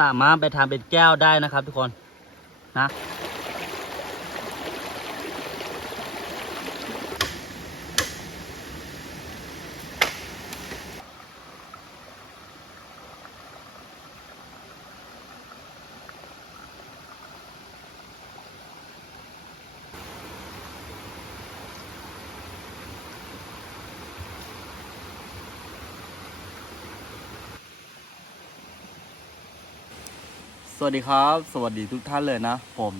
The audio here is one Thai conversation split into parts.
สามารถไปทำเป็นแก้วได้นะครับทุกคนนะ สวัสดีครับ สวัสดีทุกท่านเลยนะ ผม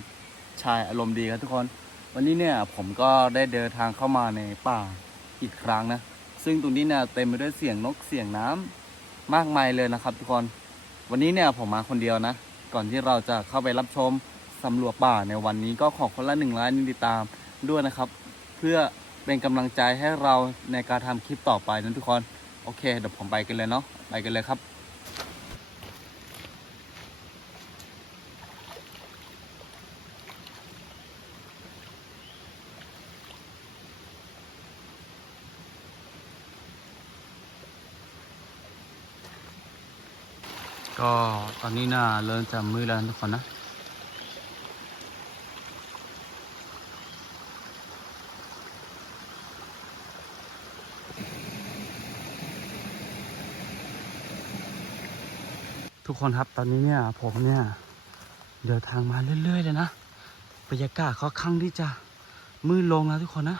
ชายอารมณ์ดีครับทุกคน วันนี้เนี่ยผมก็ได้เดินทางเข้ามาในป่าอีกครั้งนะ ซึ่งตรงนี้เนี่ยเต็มไปด้วยเสียงนกเสียงน้ำมากมายเลยนะครับ ทุกคน วันนี้เนี่ยผมมาคนเดียวนะ ก่อนที่เราจะเข้าไปรับชมสำรวจป่าในวันนี้ก็ขอคนละหนึ่งลค์หนึ่งติดตามด้วยนะครับ เพื่อเป็นกำลังใจให้เราในการทำคลิปต่อไปนะทุกคน โอเคเดี๋ยวผมไปกันเลยเนาะไปกันเลยครับ ก็ตอนนี้น่าเริ่มจะมืดแล้วทุกคนนะ ทุกคนครับตอนนี้เนี่ยผมเนี่ยเดินทางมาเรื่อย ๆ เลยนะบรรยากาศค่อนข้างที่จะมืดลงแล้วทุกคนนะ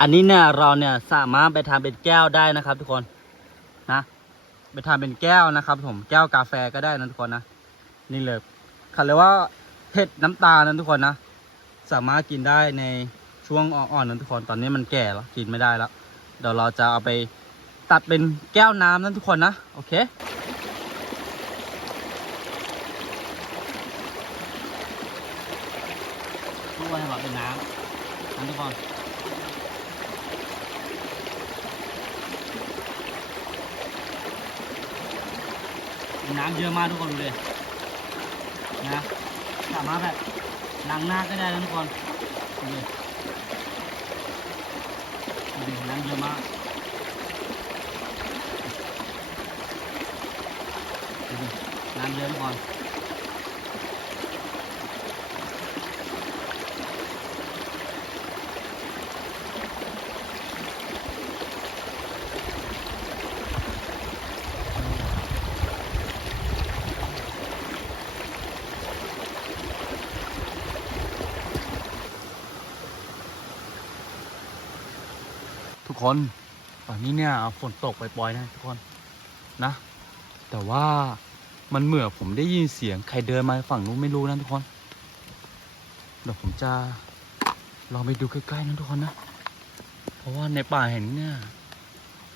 อันนี้เนี่ยเราเนี่ยสามารถไปทำเป็นแก้วได้นะครับ ทุกคนนะ ไปทำเป็นแก้วนะครับผมแก้วกาแฟก็ได้นะทุกคนนะนี่เลยเขาเรียว่าเผ็ดน้ำตาลนะทุกคนนะสามารถกินได้ในช่วงอ่อนๆนะทุกคนตอนนี้มันแก่แล้วกินไม่ได้แล้วเดี๋ยวเราจะเอาไปตัดเป็นแก้วน้ำนะทุกคนนะ โอเคทุกคนจะบอเป็นน้ำนะทุกคน น้ำเยอะมากทุกคนดูเลยนะสามารถแบบล้างหน้าก็ได้นะทุกคนดูเลยดูดิน้ำเยอะมากดูดิน้ำเยอะทุกคน คนตอนนี้เนี่ยฝนตกปล่อยๆนะทุกคนนะ แต่ว่ามันเหมือผมได้ยินเสียงใครเดินมาฝั่งนู้นไม่รู้นะทุกคนเดี๋ยวผมจะลองไปดูใกล้ๆนะทุกคนนะ เพราะว่าในป่าแห่งนี้เนี่ย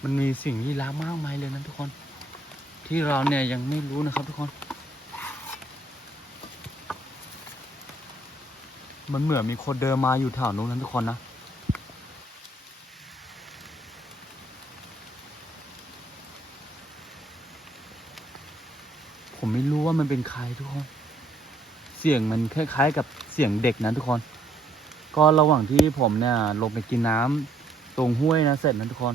มันมีสิ่งลี้ลับมากมายเลยนะทุกคน ที่เราเนี่ยยังไม่รู้นะครับทุกคน มันเหมือนมีคนเดินมาอยู่แถวนู้นนะทุกคนนะ ผมไม่รู้ว่ามันเป็นใครทุกคน เสียงมันคล้ายๆ กับเสียงเด็กนะทุกคน ก็ระหว่างที่ผมเนี่ยลงไปกินน้ำตรงห้วยนะเสร็จนะทุกคน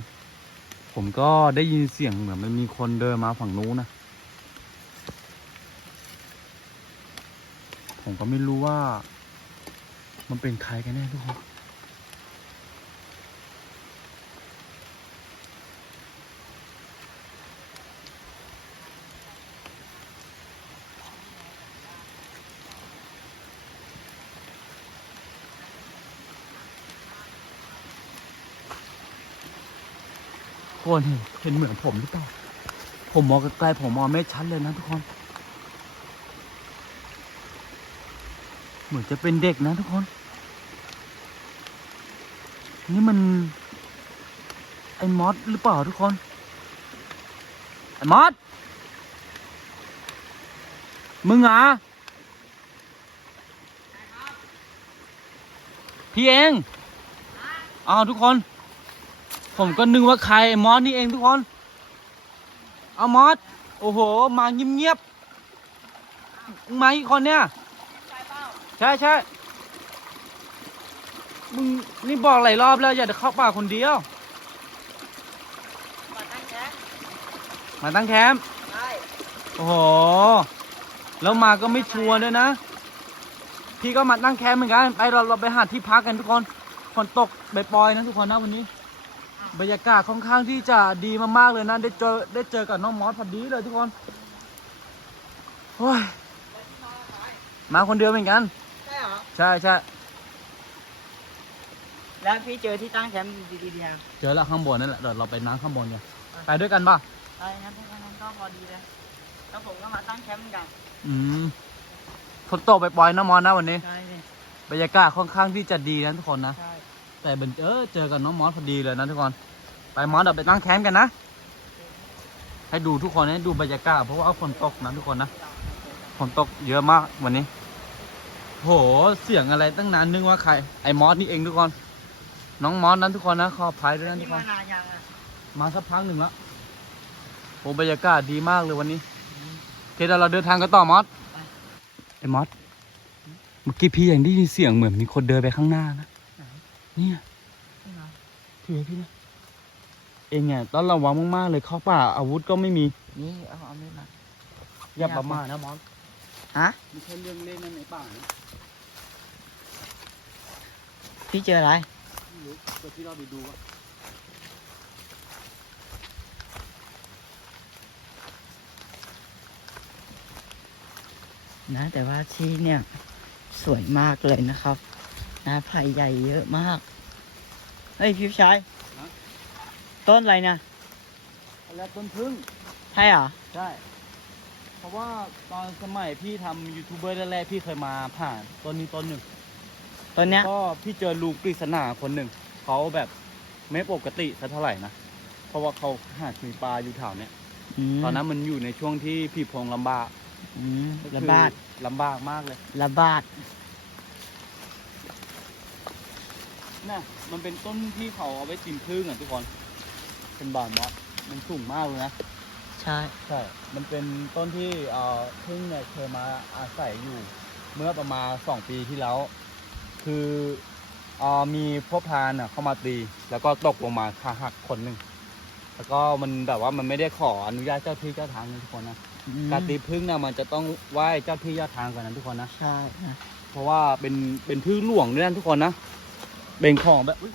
ผมก็ได้ยินเสียงเหมือนมันมีคนเดินมาฝั่งนู้นนะผมก็ไม่รู้ว่า มันเป็นใครกันแน่ทุกคน คนเห็นเห็นเหมือนผมหรือเปล่า ผมมองไกลๆผมมองไม่ชัดเลยนะทุกคน เหมือนจะเป็นเด็กนะทุกคน นี่มัน ไอ้มอสหรือเปล่าทุกคน ไอ้มอส มึงเหรอพี่เองอ้าวทุกคน ผมก็นึกว่าใครไอ้มอสนี่เองทุกคน เอามอส โอ้โห มาเงียบๆมึงมาอีกคนเนี่ย ใช่ใช่มึงนี่บอกหลายรอบแล้วอย่าเข้าป่าคนเดียว มาตั้งแคมป์มาตั้งแคมป์ใช่โอ้โห แล้วมาก็ไม่ชัวร์ด้วยนะ พี่ก็มาตั้งแคมป์เหมือนกัน ไปเราเราไปหาที่พักกันทุกคน ฝนตกใบปลอยๆนะทุกคนนะวันนี้ บรรยากาศค่อนข้างที่จะดีมากๆเลยนะ ได้เจอได้เจอกับน้องมอสพอดีเลยทุกคนโอ้ยมาคนเดียวเหมือนกัน ใช่เหรอ ใช่ใช่แล้วพี่เจอที่ตั้งแคมป์ดีๆยังเจอแล้วข้างบนนั่นแหละเดี๋ยวเราไปนั่งข้างบนกันไปด้วยกันป่ะใช่งั้นถ้างั้นก็พอดีเลยแล้วผมก็มาตั้งแคมป์เหมือนกันอืมฝนตกไปปล่อยๆนะมอสนะวันนี้ ใช่นี่บรรยากาศค่อนข้างที่จะดีนะทุกคนนะ ใช่ แต่เป็นเออเจอกับน้องมอสพอดีเลยนะทุกคน ไปมอสเดี๋ยวไปตั้งแคมป์กันนะ ให้ดูทุกคนให้ดูบรรยากาศเพราะว่าฝนตกนะทุกคนนะ ฝนตกเยอะมากวันนี้ โห เสียงอะไรตั้งนานนึกว่าใคร ไอ้มอสนี่เองทุกคน น้องมอสนั้นทุกคนนะ ขออภัยด้วยนะทุกคน มาสักพักหนึ่งแล้วโอ้บรรยากาศดีมากเลยวันนี้เคเดี๋ยวเราเดินทางกันต่อมอสไอ้มอสเมื่อกี้พี่ยังได้ยินเสียงเหมือนมีคนเดินไปข้างหน้านะ เนี่ยพี่มาถือให้พี่นะ เองเนี่ยต้องระวังมากๆเลยเข้าป่าอาวุธก็ไม่มี นี่เอาเอาไม่มาอย่าประมาทนะมอสฮะไม่ใช่เรื่องเล่นนั่นในป่านะพี่เจออะไรไม่รู้เดี๋ยวพี่เราไปดูว่านะแต่ว่าที่เนี่ย สวยมากเลยนะครับ นะไผ่ใหญ่เยอะมาก เฮ้ยพี่ชายต้นอะไรนะแล้วต้นพึ่งใช่เหรอ ใช่เพราะว่าตอนสมัยพี่ทำยูทูบเบอร์แรกๆพี่เคยมาผ่านต้นนี้ต้นหนึ่งต้นเนี้ย ก็พี่เจอลุงปริศนาคนหนึ่งเขาแบบไม่ปกติสักเท่าไหร่นะเพราะว่าเขาหามีปลาอยู่แถวเนี้ยมตอนนั้นมันอยู่ในช่วงที่พี่พงลำบากอืมก็คือระบาดลำบากมากเลย ระบาด น่ะมันเป็นต้นที่เขาเอาไว้กินพึ่งอะทุกคนเป็นบานมอสมันสูงมากเลยนะ ใช่ ใช่ มันเป็นต้นที่เอ่อพึ่งเนี่ยเคยมาอาศัยอยู่ เมื่อประมาณสองปีที่แล้ว คือเอ่อมีพวกพรานอะเข้ามาตี แล้วก็ตกลงมาขาหักคนหนึ่งแล้วก็มันแบบว่ามันไม่ได้ขออนุญาตเจ้าที่เจ้าทางนะทุกคนนะอืมการตีพึ่งเนี่ยมันจะต้องไหว้เจ้าที่เจ้าทางก่อนนะทุกคนนะ ใช่นะเพราะว่าเป็นเป็นพึ่งหลวงด้วยนะทุกคนนะ เบ่งของแบบย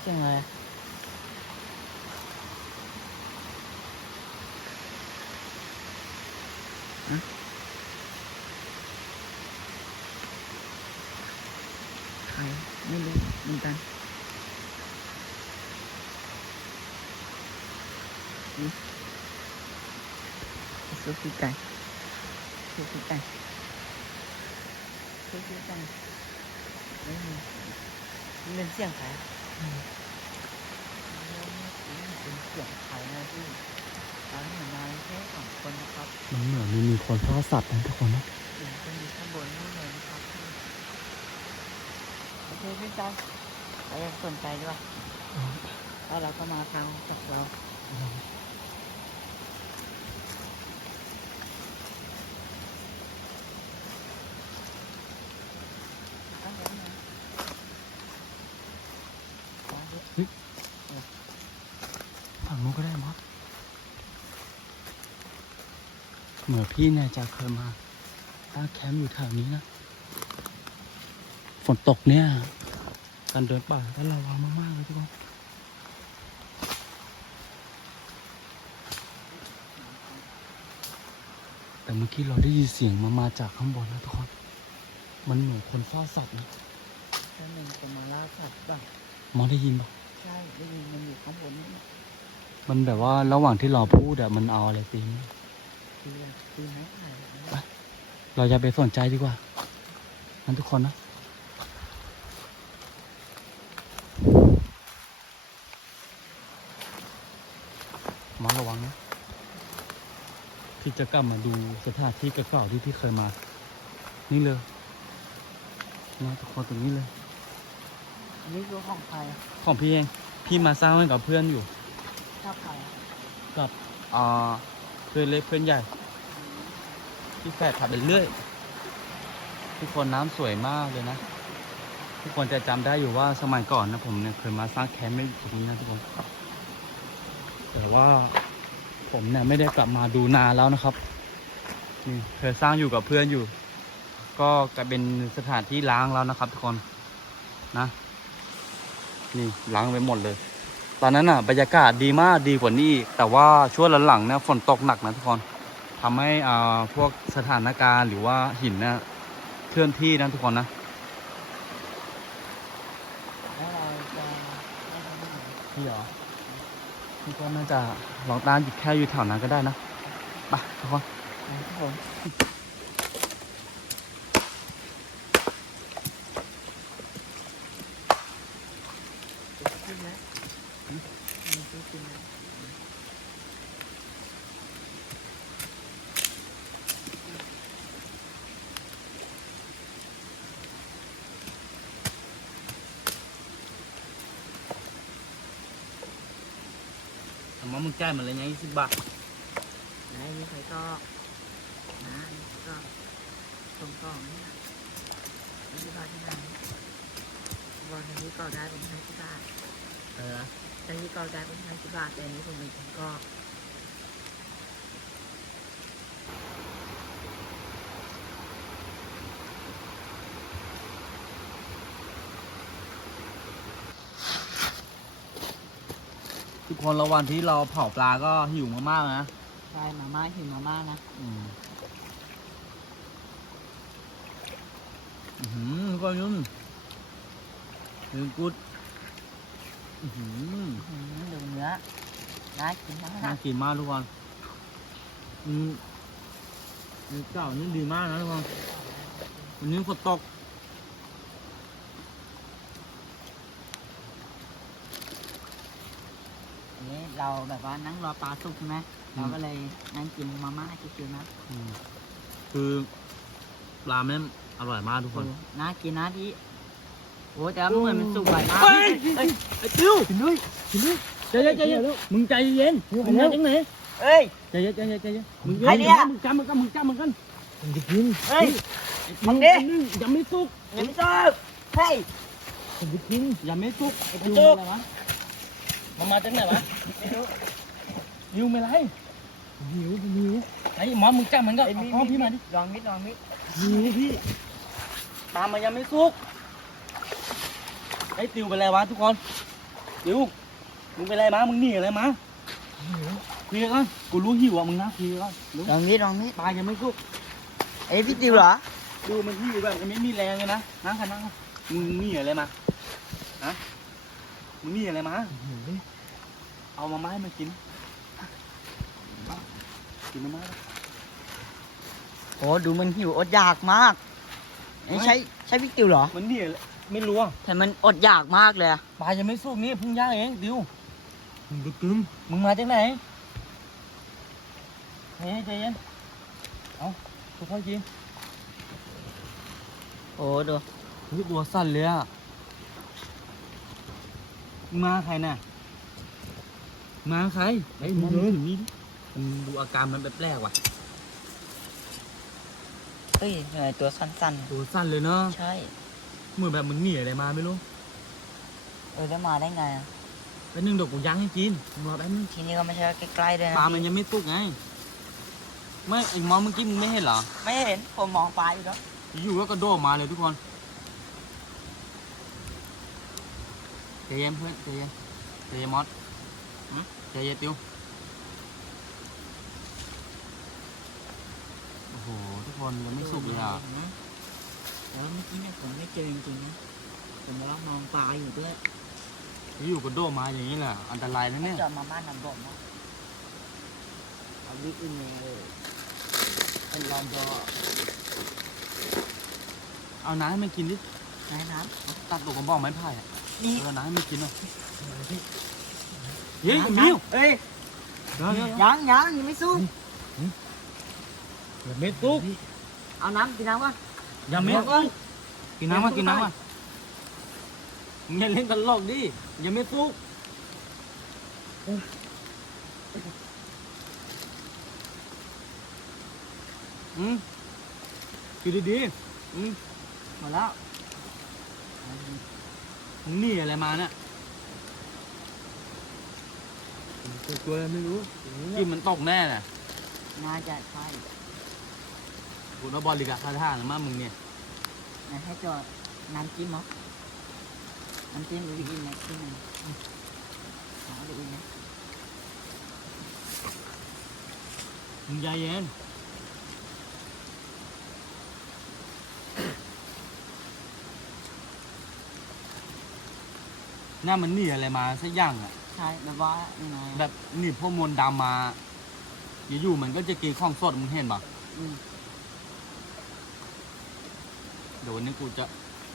เสียงอะไรฮะใครไม่รู้เหมือนกันอืม สู้พี่ไก่สู้พี่ไก่สู้พี่ไก่ไม่มีมันเป็นเสียงใครเป็นเสียงใครนะพี่ร้านหนูมาแค่สองคนนะครับมันเหมือนมันมีคนเฝ้าสัตว์นะทุกคนนะเสียงจะมีข้างบนนู่นเลยนะครับพี่โอเคพี่ใจเราจะสนใจด้วยแล้วเราก็มาทางกับเราตั้งแต่ไหนอ๋อเดี๋ยว ฝั่งนู้นก็ได้มอส เหมือนพี่เนี่ยจะเคยมาตั้งแคมป์อยู่แถวนี้นะ ฝนตกเนี่ย การเดินป่าต้องระวังมากๆเลยทุกคนแต่เมื่อกี้เราได้ยินเสียงมามาจากข้างบนนะทุกคน มันเหมือนคนเฝ้าสัตว์นะท่านหนึ่งจะมาล่าสัตว์ป่ะมอสได้ยินปะใช่ได้ยินมันอยู่ข้างบนนี่มันแบบว่าระหว่างที่เราพูดอะมันเอาอะไรตีมั้ เราอย่าไปสนใจดีกว่านั้นทุกคนนะมาระวังนะพี่จะกลับมาดูสถานที่เก่าๆที่พี่เคยมา นี่เลยนะทุกคนตรงนี้เลยอันนี้คือของใครอะของพี่เอง พี่มาสร้างให้กับเพื่อนอยู่ชอบใครอะกับอ่า เพื่อนเล็กเพื่อนใหญ่ พี่แฝดขับไปเรื่อย ทุกคนน้ำสวยมากเลยนะ ทุกคนจะจำได้อยู่ว่าสมัยก่อนนะผมเนี่ยเคยมาสร้างแคมป์ไว้ตรงนี้นะทุกคนแต่ว่าผมเนี่ยไม่ได้กลับมาดูนานแล้วนะครับนี่เคยสร้างอยู่กับเพื่อนอยู่ ก็กลายเป็นสถานที่ล้างแล้วนะครับ ทุกคนนะ นี่ล้างไปหมดเลย ตอนนั้นอะบรรยากาศดีมากดีกว่านี้อีกแต่ว่าช่วงหลังๆนี่ฝนตกหนักนะทุกคนทำให้อ่าพวกสถานการณ์หรือว่าหินนี่ยเคลื่อนที่นะทุกคนนะที่เหรอพี่ก็น่าจะลองต้านหยุดแค่อยู่แถวนั้นก็ได้นะไปทุกคนครับผมขึ้น แล้วมันขึ้นแล้วแต่ว่ามึงจ่ายมาเลยไงยี่สิบบาทไหนนี่ใครก็นะนี่ก็ตรงกล่องเนี่ยนี่ที่บ้านที่ไหนวันนี้ก็ได้เป็นห้าสิบบาทเออ แต่ที่ก็ได้เป็นห้าสิบบาทแต่อันนี้ผมเป็นคนก็ทุกคนระหว่างที่เราเผาปลาก็หิวมากๆนะได้มาม่าหิวมาม่านะอืมอื้อหืมก็ยุ่นยืนกุด อื้อหืออืมดูเนื้อน่ากินมากน่านะกินมากทุกคนอืมอืมเจ้านี่ดีมากนะทุกคนวันนี้ฝนตกอันนี้เราแบบว่านั่งรอปลาสุกใช่ไหมเราก็เลยนั่งกินมาม่าชิวๆนะอืมคือปลามันอร่อยมากทุกคนโอ้น่ากินนะที่ โอ้แต่ว่ามันเหมือนมันสุกไวมากเฮ้ยเฮ้ยไอ้ติวกินด้วยกินด้วยใจเย็นใจเย็นมึงใจเย็นมึงมาจากไหนเอ้ยใจเย็นใจเย็นใจเย็นมึงใครเนี่ยมึงจำมึงกันมึงจำมึงกันมึงจะกินเฮ้ยมึงดิดิยังไม่สุกยังไม่สุกเฮ้ยผมจะกินยังไม่สุกไอ้ติวไม่สุกอะไรวะมันมาจากไหนวะไม่รู้หิวไม่ไรหิวหิวไอ้หมอมึงจำมันก็ไอ้เอามิดเอาพี่มาดิลองมิดลองมิดหิวพี่ตามมายังไม่สุก ไอ้ติวเป็นไรวะทุกคน ติว มึงเป็นไรมา มึงหนีอะไรมาคุยกันก่อนกูรู้หิวอะมึงนะคุยกันก่อนรู้ลองมิดลองมิดปลายังไม่สุกเอ้ยพี่ติวเหรอ ดูมันหิวแบบมันไม่มีแรงเลยนะนั่งกันนั่งกันมึงหนีอะไรมา ฮะ มึงหนีอะไรมา เอามาม่าให้มันกิน กินมาม่าโอ้ดูมันหิวอดอยากมากไอ้ใช่ใช่พี่ติวเหรอ มันหนีอะ ไรไม่รู้อะแต่มันอดอยากมากเลยอะปลายังไม่สุกนี่เพิ่งย่างเองดิวมึงดึกดึงมึงมาจากไหนเฮ้ยใจเย็นเอาค่อยๆกินโอ้ดูเฮ้ยตัวสั่นเลยอะมึงมาใครน่ะมาใครไอ้ยมึงถึงนี่ดิมึงดูอาการมันแปลกๆว่ะเฮ้ยทำไมตัวสั้นตัวสั่นเลยเนาะ ๆ ใช่เห มือนแบบมึงหนีอะไรมาไม่รู้เออแล้วมาได้ไงอะแป๊บนึงเดี๋ยวกูย่างให้กินมึงรอแป๊บนึงทีนี้ก็ไม่ใช่ใกล้ๆด้วยนะปลามันยังไม่สุกไงไม่ไอ้หมอเมื่อกี้มึงไม่เห็นเหรอ ไม่เห็นผมมองปลาอยู่แล้วอยู่ก็กระโดดมาเลยทุกคนใจเย็นเพื่อนใจเย็นใจเย็นมอสหึใจเย็นติวโอ้โหทุกคนยังไม่สุกเลยอะ แล้วเมื่อกี้เนี่ยผมไม่เจอจริงๆนะผมกำลังมองปลาอยู่ด้วยอยู่กระโดดมาอย่างนี้แหละอันตรายนะเนี่ยจะมาม่านำบ่มนะเอาลิกอินเลยไอ้ลองดอเอาน้ำให้มันกินดิไหนน้ตัดตัวกระบอกไม้ไผ่อะำนี่เออน้ำให้มันกินหน่อยเฮ้ยไอ้มิวเอ้ยเดี๋ยวเดี๋ยวเดี๋ยวยังยังยังไม่สู้ อย่าไม่สุกเอาน้ำกินน้ำวะ อย่าไม่สุกกินน้ำมากินน้ำมามึงอย่าเล่นตลกดิอย่าไม่สุกอืมกินดีๆอืมหมดแล้วอมึงหนี่อะไรมาเนี่ยตัวตัวอะไรไม่รู้กินมันตกแน่แหละน่าจะใช่ กูว่าบอลลิกาคาท่านะมามึงเนี่ยไหนให้จอดน้ำจิ้มเหรอน้ำจิ้มหรืออีกไหมจิ้มหนึ่งหาดูอีกไหมมึงใจเย็นหน้ามันหนี่อะไรมาสักอย่างอะ ใช่แบบว่ายังไงแบบหนี่พวกมวลดำมา อยู่ๆมันก็จะกินของสดมึงเห็นปะอืม เดี๋ยววันนี้กูจะ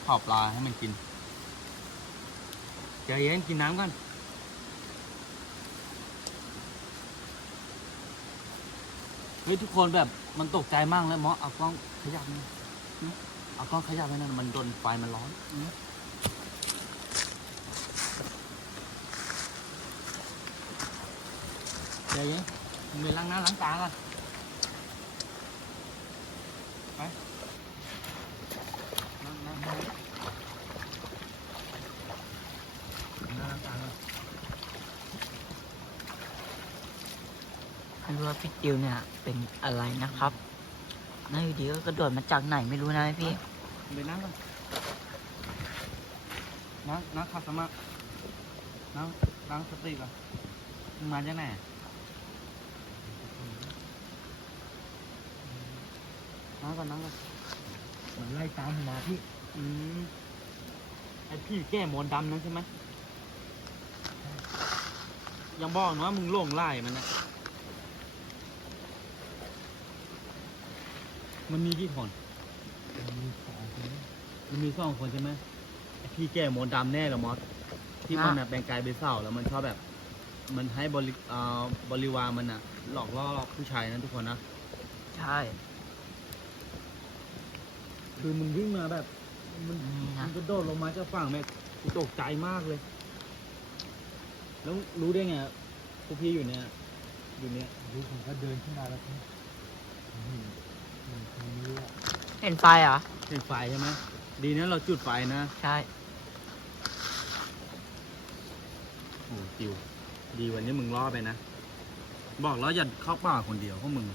เผาปลาให้มันกินใจเย็นกินน้ำกันเฮ้ยทุกคนแบบมันตกใจมากแล้วหมอเอากล้องขยับนะเอากล้องขยับไปนั่นมันโดนไฟมันร้อนใจเย็นมึงไปล้างหน้าล้างตาก่อนน้ำน้ำน้ำ ล้างหน้าล้างตาก่อน ไม่รู้ว่าพี่ติวเนี่ยเป็นอะไรนะครับน่าอยู่ดีก็กระโดดมาจากไหนไม่รู้นะพี่มึงไปนั่งก่อนนั่งนั่งขับสมาธินั่งนั่งสติก่อนมึงมาจากไหนอะนั่งก่อนนั่งก่อนมันไล่ตามผมมาพี่อืมไอพี่แก้มนต์ดำนั้นใช่ไหมยังบอกนะว่ามึงหลงไล่มันนะ มันมีกี่คนมันมีสองคนมันมีสองคนใช่ไหมไอพี่แก้มนต์ดำแน่เหรอมอสที่มันแบบแปลงกายเป็นเศร้าแล้วมันชอบแบบ มันให้บริอ่าบริวารมันอะหลอกล่อผู้ชายนะทุกคนนะใช่คือมึงวิ่งมาแบบ มันนี่นะมันกระโดดลงมาจากฝั่งแม่กูตกใจมากเลย แล้วรู้ได้ไงพวกพี่อยู่เนี่ยอยู่เนี่ยรู้ผมก็เดินขึ้นมาแล้วพี่ผมเห็น เห็นคนไม่รู้อะเห็นไฟเหรอ เห็นไฟใช่ไหมดีนะเราจุดไฟนะใช่โอ้จิวดีวันนี้มึงรอดไปนะ บอกแล้วอย่าเข้าป่าคนเดียวพวกมึง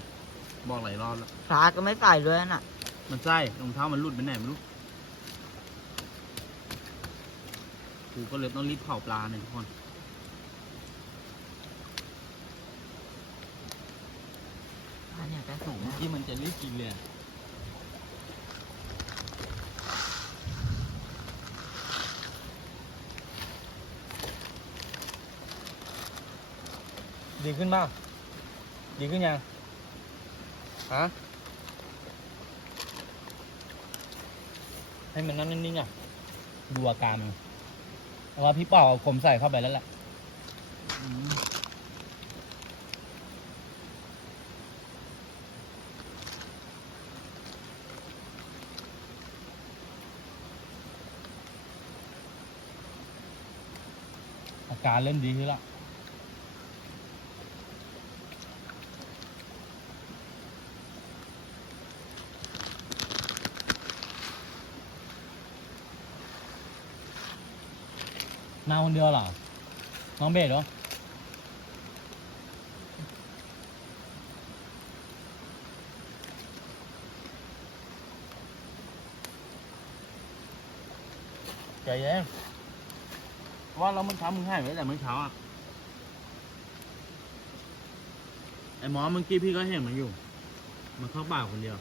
บอกหลายรอบแล้วฟ้าก็ไม่ใส่ด้วยน่ะ มันใส่รองเท้ามันหลุดไปไหนไม่รู้ กูก็เลยต้องรีบเผาปลาหน่อยทุกคน อันเนี้ยก็สูงนที่มันจะรีบกินเลย ดีขึ้นบ้างดีขึ้นยัง ฮะ ให้มันนั่นนิ่งๆอะ ดูอาการมันเพราะว่าพี่เป่าเอาคมใส่เข้าไปแล้วแหละ อาการเริ่มดีขึ้นล้วมาคนเดียวเหรอ น้องเบสเหรอใจเย็น ว่าเรามันเช้ามึงให้ไว้แต่เมื่อเช้าอะไอหมอเมื่อกี้พี่ก็เห็นมันอยู่ มันเข้าป่าคนเดียว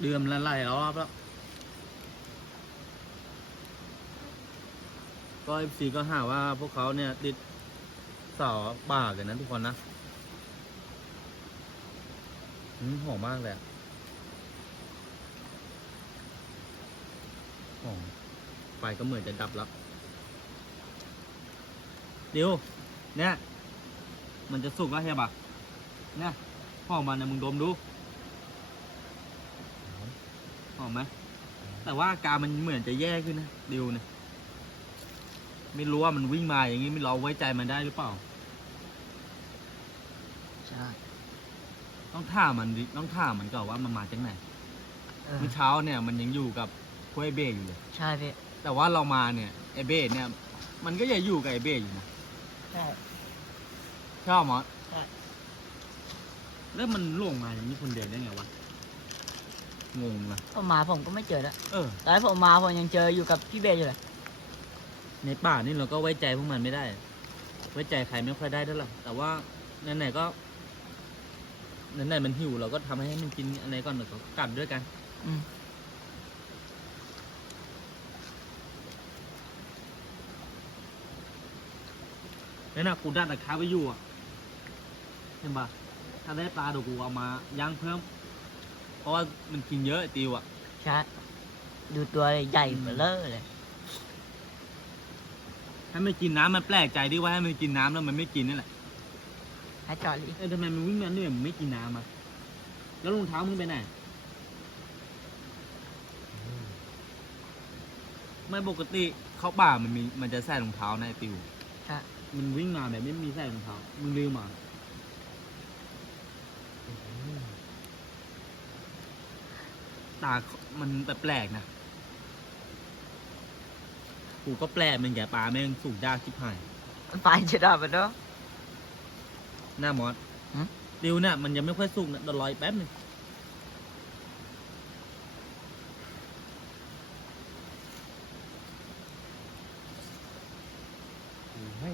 เดือมละลายรอบแล้ว ก็เอฟซีก็หาว่าพวกเขาเนี่ย ติดเสาป่ากันนะทุกคนนะอืมหอมมากเลยหอมไฟก็เหมือนจะดับแล้ว ดี๋ยวเนี่ย มันจะสุกแล้วใช่ปะเนี่ยหอมมันนะมึงดมดูหอมไหมแต่ว่าอาการมันเหมือนจะแย่ขึ้นนะดิวเนี่ยไม่รู้ว่ามันวิ่งมาอย่างนี้ไม่เราไว้ใจมันได้หรือเปล่าใช่ต้องถามมันดิต้องถามมันก่อนว่ามันมาจากไหนเออเมื่อเช้าเนี่ยมันยังอยู่กับพวกไอเบ้อยู่เลย ใช่พี่แต่ว่าเรามาเนี่ยไอเบ้เนี่ย มันก็ยังอยู่กับไอเบ้อยู่นะ ใช่ชอบมอสใช่แล้วมันล่วงมาอย่างนี้คนเดียวได้ไงวะ งงนะผมมาผมก็ไม่เจอแล้วเออ ตอนที่ผมมาผมยังเจออยู่กับพี่เบย์อยู่เลยในป่านี่เราก็ไว้ใจพวกมันไม่ได้ ไว้ใจใครไม่ค่อยได้เท่าไหร่แต่ว่าไหนๆก็ไหนๆมันหิวเราก็ทำให้มันกินอะไรก่อนเดี๋ยวก็กลับด้วยกัน อืม นั่นน่ะกูดัดตะขาไปอยู่อะเห็นปะถ้าได้ปลาเดี๋ยวกูเอามาย่างเพิ่ม เพราะว่ามันกินเยอะไอ้ติวอะ ใช่ดูตัวใหญ่เบลอเลย ให้มันกินน้ำมันแปลกใจดิว่าให้มันกินน้ำแล้วมันไม่กินนี่แหละให้จอดลิเออทำไมมันวิ่งมาเนี่ยมันไม่กินน้ำอะ แล้วรองเท้ามึงไปไหน ไม่ปกติเข้าป่ามันมีมันจะใส่รองเท้าในติว ใช่ มันวิ่งมาแบบไม่มีใส่รองเท้ามึงลืมมาตามันแปลกๆนะกูก็แปลกเหมันแกปลาแม่งสูงยากชิบหายไฟจะดับไปเนาะหน้ามอสหึ ดิวเนี่ยมันยังไม่ค่อยสุกนะเดี๋ยวรออีกแป๊บหนึง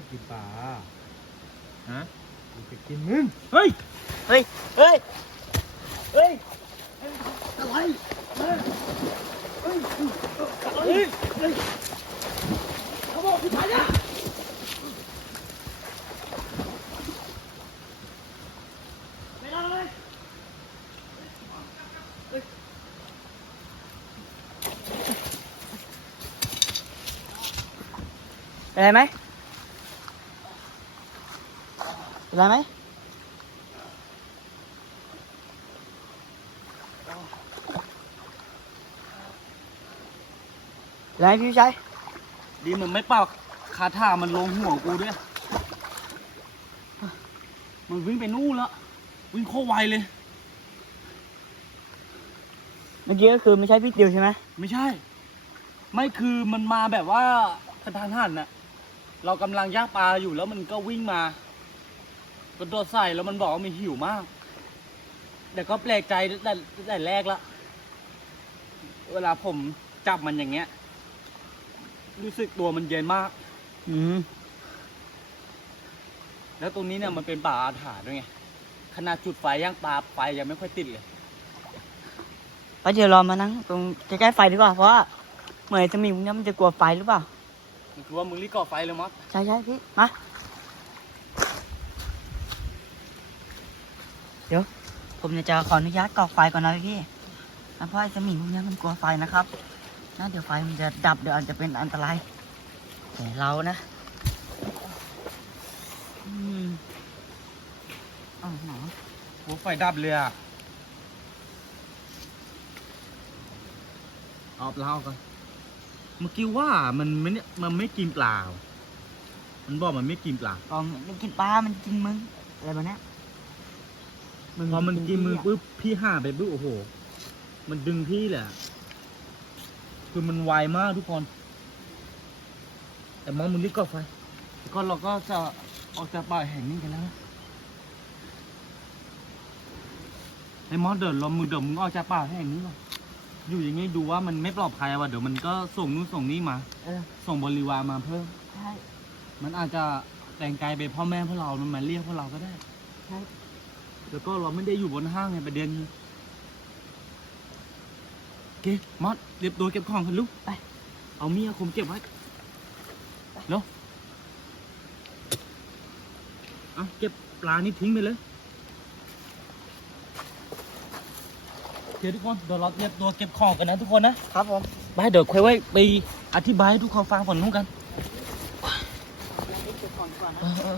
กูให้กินปลาฮะกูจะกินมึงเฮ้ย เฮ้ย เฮ้ย เฮ้ยเป็นไรไหมเป็นไรไหม เป็นไรพี่ชายดีมันไม่เป่าคาถามันลงหัวกูด้วย มันวิ่งไปนู่นแล้ววิ่งโคตรไวเลย เมื่อกี้ก็คือไม่ใช่พี่ดิวใช่ไหมไม่ใช่ ไม่คือมันมาแบบว่ากระทันหันน่ะ เรากำลังย่างปลาอยู่แล้วมันก็วิ่งมา กระโดดใส่แล้วมันบอกว่ามันหิวมาก แต่ก็แปลกใจแต่แต่แรกละเวลาผมจับมันอย่างเงี้ย รู้สึกตัวมันเย็นมาก อืมแล้วตรงนี้เนี่ยมันเป็นป่าอาถรรพ์ด้วยไงขนาดจุดไฟย่างปลาไฟยังไม่ค่อยติดเลยไปเดี๋ยวเรามานั่งตรงใกล้ๆไฟดีกว่า เพราะว่าเหมือนจะมีพวกนี้มันจะกลัวไฟหรือเปล่า มันคือว่ามึงรีบก่อไฟเลยมอสใช่ใช่พี่ มา เดี๋ยว ผมจะขออนุญาตก่อไฟก่อนนะพี่นะเพราะไอ้สมิงพวกนี้มันกลัวไฟนะครับนะเดี๋ยวไฟมันจะดับเดี๋ยวอาจจะเป็นอันตรายแต่เรานะอืมอ๋อหนอหัวไฟดับเลยอะเอาเล่ากันเมื่อกี้ว่ามันไม่เนี่ยมันไม่กินปลาว่ะมันบอกมันไม่กินปลากองมันกินปลา มันกินมึงอะไรแบบเนี้ย พอมันกินมือปุ๊บปุ๊บพี่ห่าไปปุ๊บโอ้โห มันดึงพี่เลยอะคือมันไวมากทุกคน แต่มองมึงรีบก่อไฟแล้วก็เราก็จะออกจากป่าแห่งนี้กันแล้วนะไอ้มอสเดินเรามือเดินมึงออกจากป่าแห่งนี้ก่อนอยู่อย่างงี้ดูว่ามันไม่ปลอดภัยว่ะเดี๋ยวมันก็ส่งนู่นส่งนี่มาเออส่งบริวารมาเพิ่ม ใช่ มันอาจจะแต่งกายเป็นพ่อแม่พวกเรา มันมาเรียกพวกเราก็ได้ ใช่ แล้วก็เราไม่ได้อยู่บนห้างไงประเด็นโอเคมอสเรียบตัวเก็บของกันลูกไปเอามีดคมเก็บไว้เนาะเอาเก็บปลานี่ทิ้งไปเลยโอเคทุกคนเดี๋ยวเราเตรียมตัวเก็บของกันนะทุกคนนะครับผมไปเดี๋ยวค่อยไว้ไปอธิบายให้ทุกคนฟังฝั่งนู้นกันเก็บของก่อนนะเออเออ